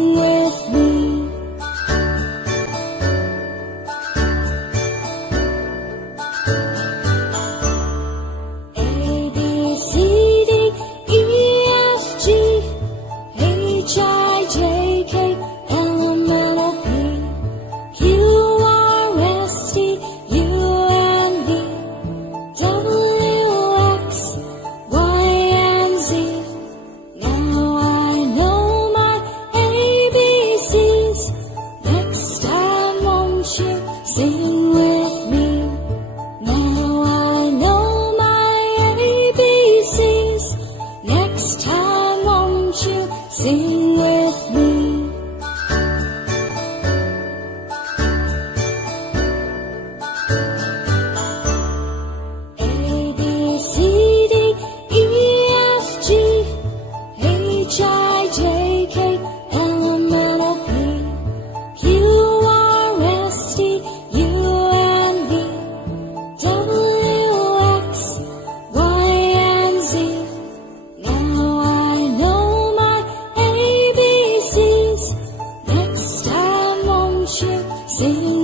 Sing with me. A, B, C, D, E, F, G, H, I, J, K, L, M, N, O, P, Q, R, S, T, U, and V, W, X, Y, and Z. Now I know my ABCs. Next time won't you sing with me? Now I know my ABCs. Next time won't you sing with me? A, B, C, D, E, F, G, H, I, J, K, L, M, N, O, P, Q, R, S, T, U, and V, W, X, Y, and Z. Now I know my ABCs. Next time won't you sing